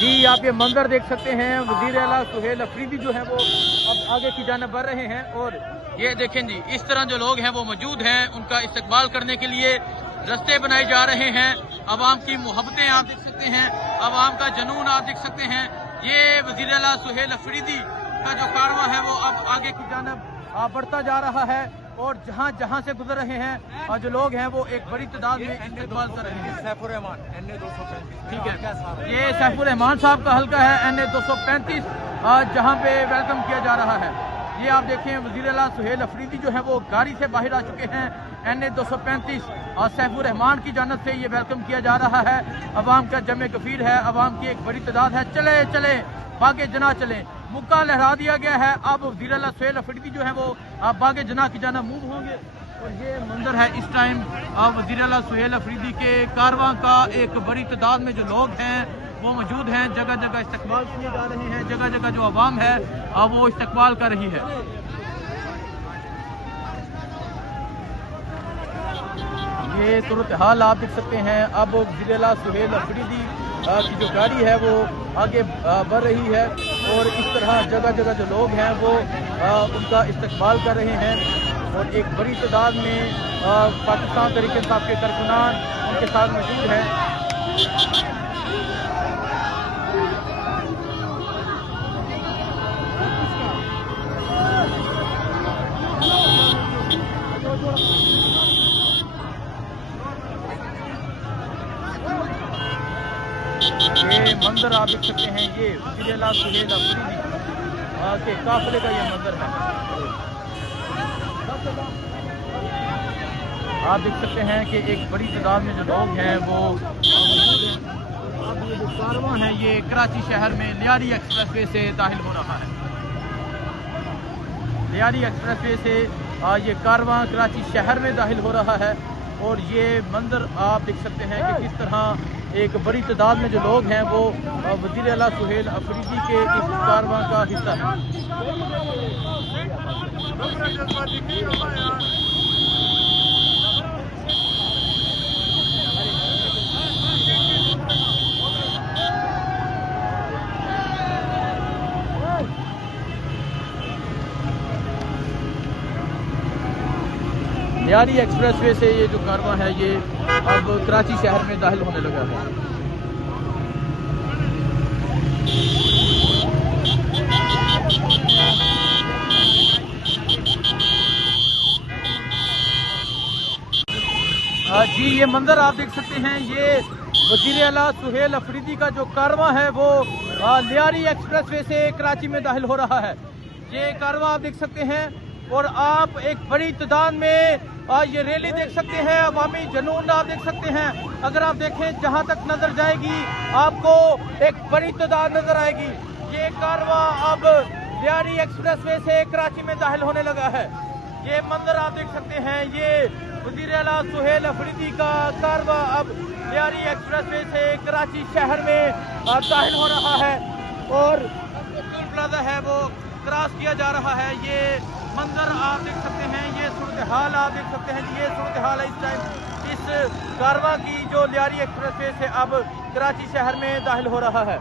जी आप ये मंजर देख सकते हैं, वजीर आला सुहेल अफरीदी जो है वो अब आगे की जानिब बढ़ रहे हैं और ये देखें जी इस तरह जो लोग हैं वो मौजूद हैं, उनका इस्तकबाल करने के लिए रास्ते बनाए जा रहे हैं। अवाम की मोहब्बतें आप देख सकते हैं, अवाम का जुनून आप देख सकते हैं। ये वजीर आला सुहेल अफरीदी का जो कारवां है वो अब आगे की जानिब बढ़ता जा रहा है और जहाँ जहाँ से गुजर रहे हैं और जो लोग हैं वो एक बड़ी तादाद में इस्तेमाल कर रहे हैं। सैफुर रहमान NA 235, ठीक है, ये सैफुर रहमान साहब का हल्का है NA 235 जहाँ पे वेलकम किया जा रहा है। ये आप देखें वजीर आला सुहेल अफरीदी जो है वो गाड़ी से बाहर आ चुके हैं। NA 235 और सैफुर रहमान की जानिब से ये वेलकम किया जा रहा है। अवाम का जमे कफीर है, अवाम की एक बड़ी तादाद है। चले चले बागे जना चले, मुक्का लहरा दिया गया है। अब वज़ीर आला सुहेल अफरीदी जो है वो अब बागे जना की जाना मूव होंगे और ये मंजर है इस टाइम अब वज़ीर आला सुहेल अफरीदी के कारवां का। एक बड़ी तादाद में जो लोग हैं वो मौजूद हैं, जगह जगह इस्तकबाल किए जा रहे हैं, जगह जगह जो आवाम है अब वो इस्तकबाल कर रही है। ये सूरत हाल आप देख सकते हैं। अब वज़ीर आला सुहेल अफरीदी की जो गाड़ी है वो आगे बढ़ रही है और इस तरह जगह जगह जो लोग हैं वो उनका इस्तकबाल कर रहे हैं और एक बड़ी तादाद में पाकिस्तान तहरीक इंसाफ के कारकुनान उनके साथ मौजूद हैं। ये मंजर आप देख सकते हैं, ये वज़ीर आला सुहेल अफरीदी के काफिले का ये मंजर है। आप देख सकते हैं कि एक बड़ी तादाद में जो लोग हैं वो अब ये जो कारवां है ये कराची शहर में लियारी एक्सप्रेसवे से दाखिल हो रहा है। लियारी एक्सप्रेसवे से ये कारवां कराची शहर में दाखिल हो रहा है और ये मंजर आप देख सकते हैं कि किस तरह एक बड़ी तादाद में जो लोग हैं वो वज़ीर आला सुहेल अफरीदी के इस कारवां का हिस्सा है। लियारी एक्सप्रेसवे से ये जो कारवां है ये अब कराची शहर में दाखिल होने लगा है। जी ये मंजर आप देख सकते हैं, ये वज़ीर आला सुहेल अफरीदी का जो कारवां है वो लियारी एक्सप्रेसवे से कराची में दाखिल हो रहा है। ये कारवां आप देख सकते हैं और आप एक बड़ी तादाद में ये रैली देख सकते हैं, अवामी जुनून आप देख सकते हैं। अगर आप देखें जहां तक नजर जाएगी आपको एक बड़ी तादाद नजर आएगी। ये कारवां अब लियारी एक्सप्रेसवे से कराची में दाखिल होने लगा है। ये मंजर आप देख सकते हैं, ये वज़ीर आला सुहेल अफरीदी का कारवां अब लियारी एक्सप्रेसवे से कराची शहर में दाखिल हो रहा है और टोल प्लाजा है वो क्रॉस किया जा रहा है। ये मंजर आप देख सकते हैं, ये सूरत हाल आप देख सकते हैं। ये सूरत हाल है इस टाइम इस कारवां की जो लियारी एक्सप्रेसवे से अब कराची शहर में दाखिल हो रहा है।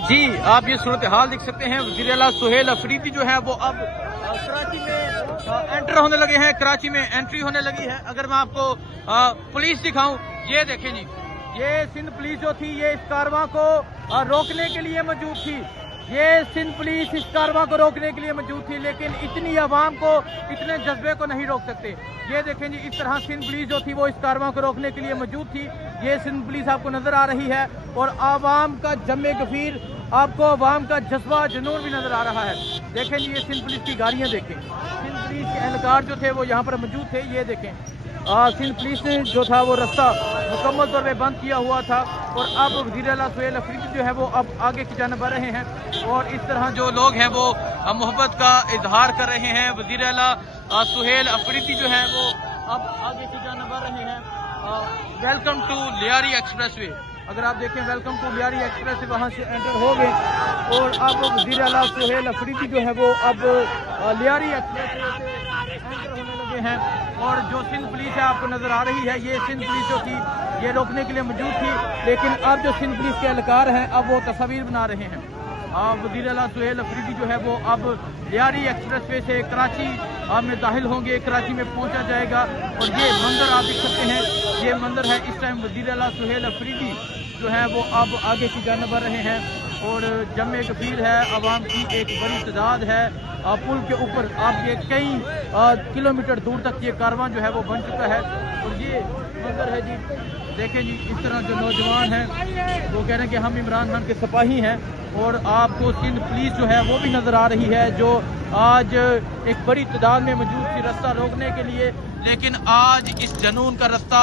जी आप ये सूरत हाल देख सकते हैं, वज़ीर आला सुहेल अफरीदी जो है वो अब कराची में एंटर होने लगे हैं, कराची में एंट्री होने लगी है। अगर मैं आपको पुलिस दिखाऊं, ये देखें जी, ये सिंध पुलिस जो थी ये इस कारवां को रोकने के लिए मौजूद थी। ये सिंध पुलिस इस कारवां को रोकने के लिए मौजूद थी, लेकिन इतनी आवाम को, इतने जज्बे को नहीं रोक सकते। ये देखें जी, इस तरह सिंध पुलिस जो थी वो इस कारवां को रोकने के लिए मौजूद थी। ये सिंध पुलिस आपको नजर आ रही है और आवाम का जमे गफीर, आपको आवाम का जज्बा जुनून भी नजर आ रहा है। देखें जी, ये सिंध पुलिस की गाड़ियां देखें, सिंध पुलिस के एहलकार जो थे वो यहाँ पर मौजूद थे। ये देखें सिंध पुलिस ने जो था वो रास्ता मुकम्मल तौर पे बंद किया हुआ था और अब वज़ीर आला सुहेल अफरीदी जो है वो अब आगे की जानिब बढ़ रहे हैं और इस तरह जो लोग हैं वो मोहब्बत का इजहार कर रहे हैं। वज़ीर आला सुहेल अफरीदी जो है वो अब आगे की जानिब बढ़ रहे हैं। Welcome to Lyari expressway. अगर आप देखें वेलकम टू लियारी एक्सप्रेस से वहाँ से एंटर हो गए और अब वज़ीर आला सुहेल अफरीदी जो है वो अब लियारी एक्सप्रेस से एंटर होने लगे हैं। और जो सिंध पुलिस है आपको नज़र आ रही है, ये सिंध पुलिस जो थी ये रोकने के लिए मौजूद थी, लेकिन अब जो सिंध पुलिस के एहलकार हैं अब वो तस्वीर बना रहे हैं। वज़ीर आला सुहेल अफरीदी जो है वो अब लियारी एक्सप्रेस वे से कराची में दाखिल होंगे, कराची में पहुंचा जाएगा। और ये मंजर आप देख सकते हैं, ये मंजर है इस टाइम वज़ीर आला सुहेल अफरीदी जो है वो अब आगे की जानिब बढ़ रहे हैं और जमे कफीर है, आवाम की एक बड़ी तादाद है। पुल के ऊपर आप ये कई किलोमीटर दूर तक ये कारवां जो है वो बन चुका है। और ये मंजर है जी, देखें जी, इस तरह जो नौजवान हैं वो कह रहे हैं कि हम इमरान खान के सिपाही हैं। और आपको सिंध पुलिस जो है वो भी नज़र आ रही है जो आज एक बड़ी तादाद में मौजूद थी रास्ता रोकने के लिए, लेकिन आज इस जनून का रास्ता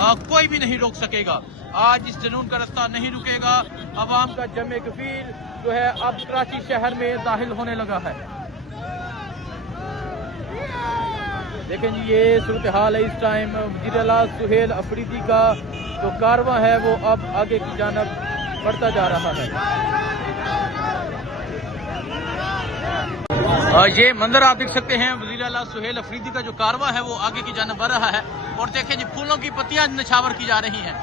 कोई भी नहीं रोक सकेगा। आज इस जनून का रास्ता नहीं रुकेगा। अवाम का जमे कफीर जो है अब कराची शहर में दाखिल होने लगा है। देखें जी, ये सूरत हाल है इस टाइम। वज़ीर आला सुहेल अफरीदी का जो कारवां है वो अब आगे की जानिब बढ़ता जा रहा है। ये मंजर आप देख सकते हैं, वज़ीर आला सुहेल अफरीदी का जो कारवां है वो आगे की जानिब बढ़ रहा है। और देखें जी, फूलों की पत्तियां निछावर की जा रही हैं,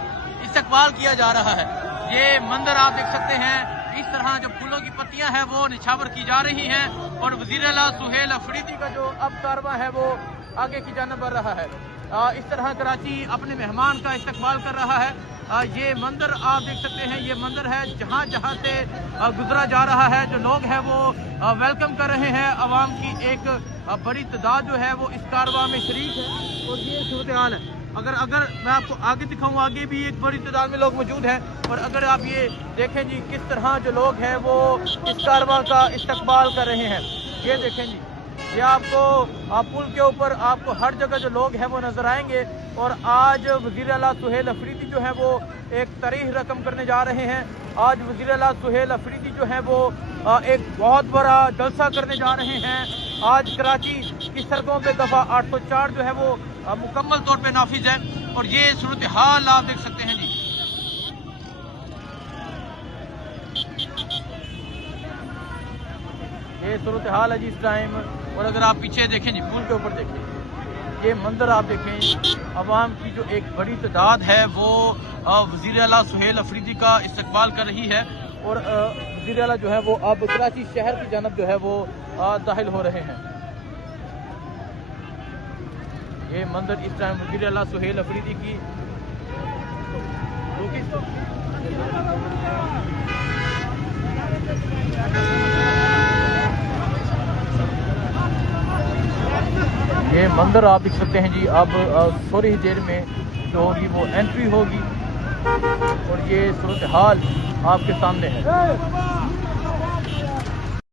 इस्तकबाल किया जा रहा है। ये मंजर आप देख सकते हैं, इस तरह जो फूलों की पत्तियां हैं वो निछावर की जा रही हैं। और वज़ीर आला सुहेल अफरीदी का जो अब कारवां है वो आगे की जानिब बढ़ रहा है। इस तरह कराची अपने मेहमान का इस्तकबाल कर रहा है। ये मंजर आप देख सकते हैं, ये मंजर है जहाँ जहाँ से गुजरा जा रहा है, जो लोग हैं वो वेलकम कर रहे हैं। आवाम की एक बड़ी तादाद जो है वो इस कारवां में शरीक है। और ये सूरत हाल है। अगर मैं आपको आगे दिखाऊं, आगे भी एक बड़ी तादाद में लोग मौजूद हैं। और अगर आप ये देखें जी, किस तरह जो लोग हैं वो इस कारवां का इस्तकबाल कर रहे हैं। ये देखें जी, ये आपको पुल के ऊपर आपको हर जगह जो लोग हैं वो नजर आएंगे। और आज वज़ीर आला सुहेल अफरीदी जो है वो एक तारीख रकम करने जा रहे हैं। आज वज़ीर आला सुहेल अफरीदी जो है वो एक बहुत बड़ा जलसा करने जा रहे हैं। आज कराची की सड़कों पे दफा 804 जो है वो मुकम्मल तौर पे नाफिज है। और ये सूरत हाल आप देख सकते हैं जी। ये सूरत हाल है जी इस टाइम। और अगर आप पीछे देखें जी, पुल के ऊपर देखें, ये मंजर आप देखें, अवाम की जो एक बड़ी तादाद है वो वज़ीर आला सुहेल अफरीदी का इस्तकबाल कर रही है। और वज़ीर आला जो है वो अब कराची शहर की जानब जो है वो दाखिल हो रहे हैं। ये मंजर इस टाइम वज़ीर आला सुहेल अफरीदी की ये मंजर आप देख सकते हैं जी। अब थोड़ी ही देर में जो होगी वो एंट्री होगी। और ये सूरत हाल आपके सामने है।